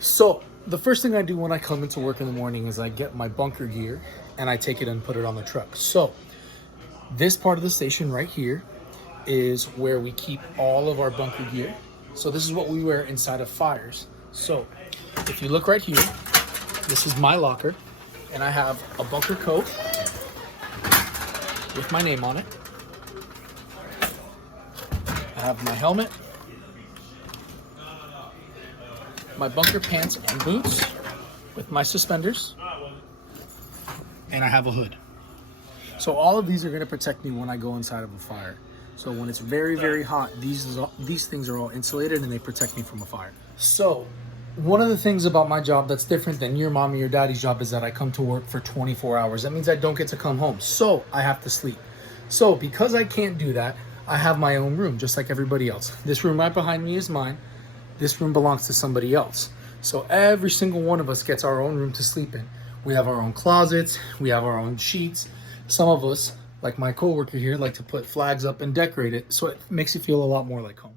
So the first thing I do when I come into work in the morning is I get my bunker gear and I take it and put it on the truck. So this part of the station right here is where we keep all of our bunker gear. So this is what we wear inside of fires. So if you look right here, this is my locker, and I have a bunker coat with my name on it. I have my helmet, my bunker pants and boots with my suspenders, and I have a hood. So all of these are going to protect me when I go inside of a fire. So when it's very, very hot, these things are all insulated and they protect me from a fire. So one of the things about my job that's different than your mom or your daddy's job is that I come to work for 24 hours. That means I don't get to come home. So I have to sleep. So because I can't do that, I have my own room, just like everybody else. This room right behind me is mine. This room belongs to somebody else. So every single one of us gets our own room to sleep in. We have our own closets. We have our own sheets. Some of us, like my coworker here, like to put flags up and decorate it. So it makes you feel a lot more like home.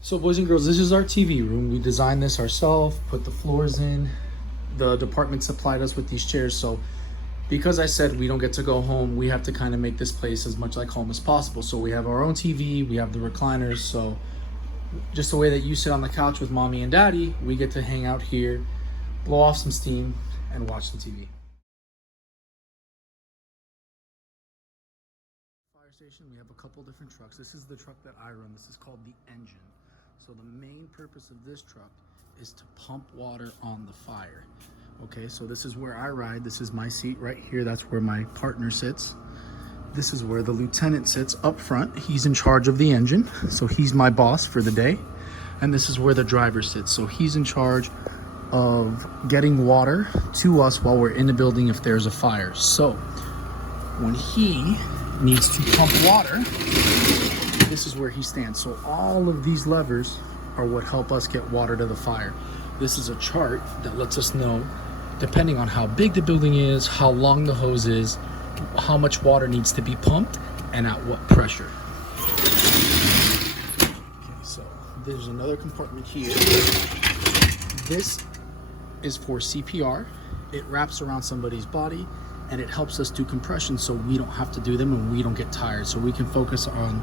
So boys and girls, this is our TV room. We designed this ourselves, put the floors in. The department supplied us with these chairs. So because I said we don't get to go home, we have to kind of make this place as much like home as possible. So we have our own TV, we have the recliners. So just the way that you sit on the couch with mommy and daddy, we get to hang out here, blow off some steam, and watch some TV. Fire station, we have a couple different trucks. This is the truck that I run. This is called the engine. So the main purpose of this truck is to pump water on the fire. Okay, so this is where I ride. This is my seat right here. That's where my partner sits. This is where the lieutenant sits up front. He's in charge of the engine, so he's my boss for the day. And this is where the driver sits. So he's in charge of getting water to us while we're in the building if there's a fire. So when he needs to pump water, this is where he stands. So all of these levers are what help us get water to the fire. This is a chart that lets us know, depending on how big the building is, how long the hose is, how much water needs to be pumped, and at what pressure. Okay, so there's another compartment here. This is for CPR. It wraps around somebody's body and it helps us do compression so we don't have to do them and we don't get tired. So we can focus on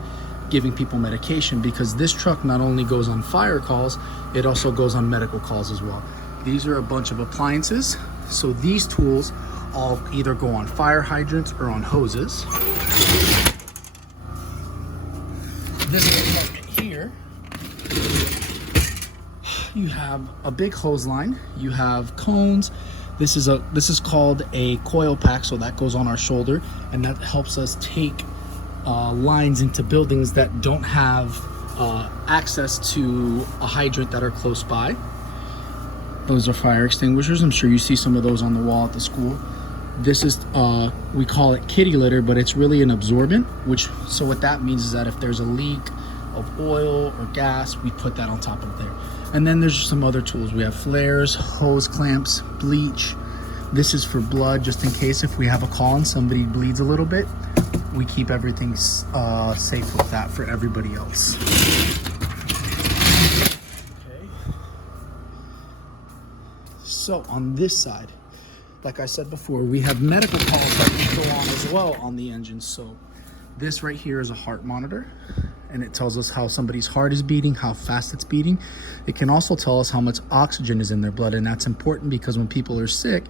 giving people medication, because this truck not only goes on fire calls, it also goes on medical calls as well. These are a bunch of appliances. So these tools all either go on fire hydrants or on hoses. This compartment here, you have a big hose line, you have cones. This is called a coil pack, so that goes on our shoulder, and that helps us take lines into buildings that don't have access to a hydrant that are close by. Those are fire extinguishers. I'm sure you see some of those on the wall at the school. This is we call it kitty litter, but it's really an absorbent, so what that means is that if there's a leak of oil or gas, we put that on top of there. And then there's some other tools. We have flares, hose clamps, bleach. This is for blood, just in case if we have a call and somebody bleeds a little bit, we keep everything safe with that for everybody else. Okay. So on this side, like I said before, we have medical calls that can go on as well on the engine. So this right here is a heart monitor, and it tells us how somebody's heart is beating, how fast it's beating. It can also tell us how much oxygen is in their blood, and that's important because when people are sick,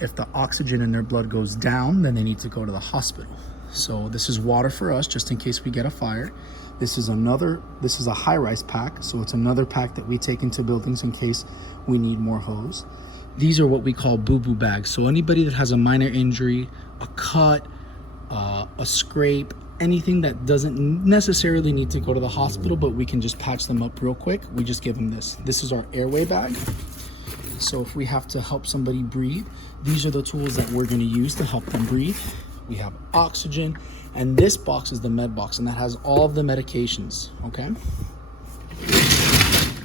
if the oxygen in their blood goes down, then they need to go to the hospital. So this is water for us, just in case we get a fire. This is a high-rise pack, so it's another pack that we take into buildings in case we need more hose. These are what we call boo-boo bags. So anybody that has a minor injury, a cut, a scrape, anything that doesn't necessarily need to go to the hospital, but we can just patch them up real quick, we just give them this. This is our airway bag. So if we have to help somebody breathe, these are the tools that we're going to use to help them breathe. We have oxygen, and this box is the med box, and that has all of the medications, okay?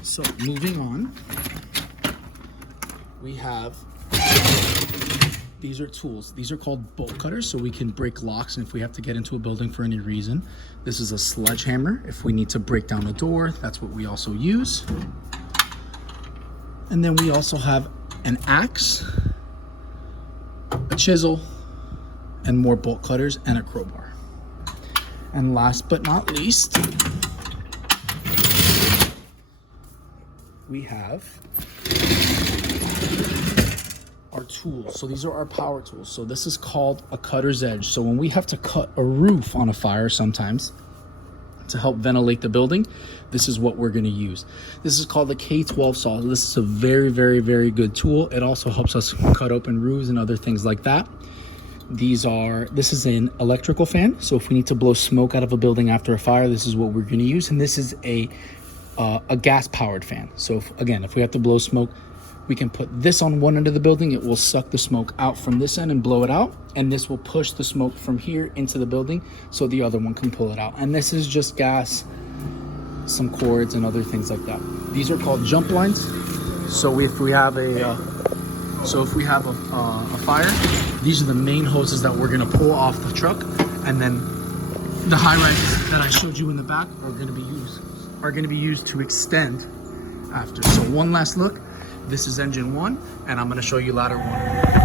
So moving on, we have, these are tools. These are called bolt cutters, so we can break locks and if we have to get into a building for any reason. This is a sledgehammer. If we need to break down a door, that's what we also use. And then we also have an axe, a chisel, and more bolt cutters and a crowbar. And last but not least, we have our tools. So these are our power tools. So this is called a cutter's edge. So when we have to cut a roof on a fire sometimes to help ventilate the building, this is what we're going to use. This is called the K12 saw. This is a very, very, very good tool. It also helps us cut open roofs and other things like that. This is an electrical fan. So if we need to blow smoke out of a building after a fire, this is what we're going to use. And this is a gas powered fan. So if we have to blow smoke, we can put this on one end of the building. It will suck the smoke out from this end and blow it out. And this will push the smoke from here into the building so the other one can pull it out. And this is just gas, some cords and other things like that. These are called jump lines. So if we have a fire, these are the main hoses that we're gonna pull off the truck, and then the high rises that I showed you in the back are gonna be used to extend after. So one last look. This is engine 1, and I'm gonna show you ladder 1.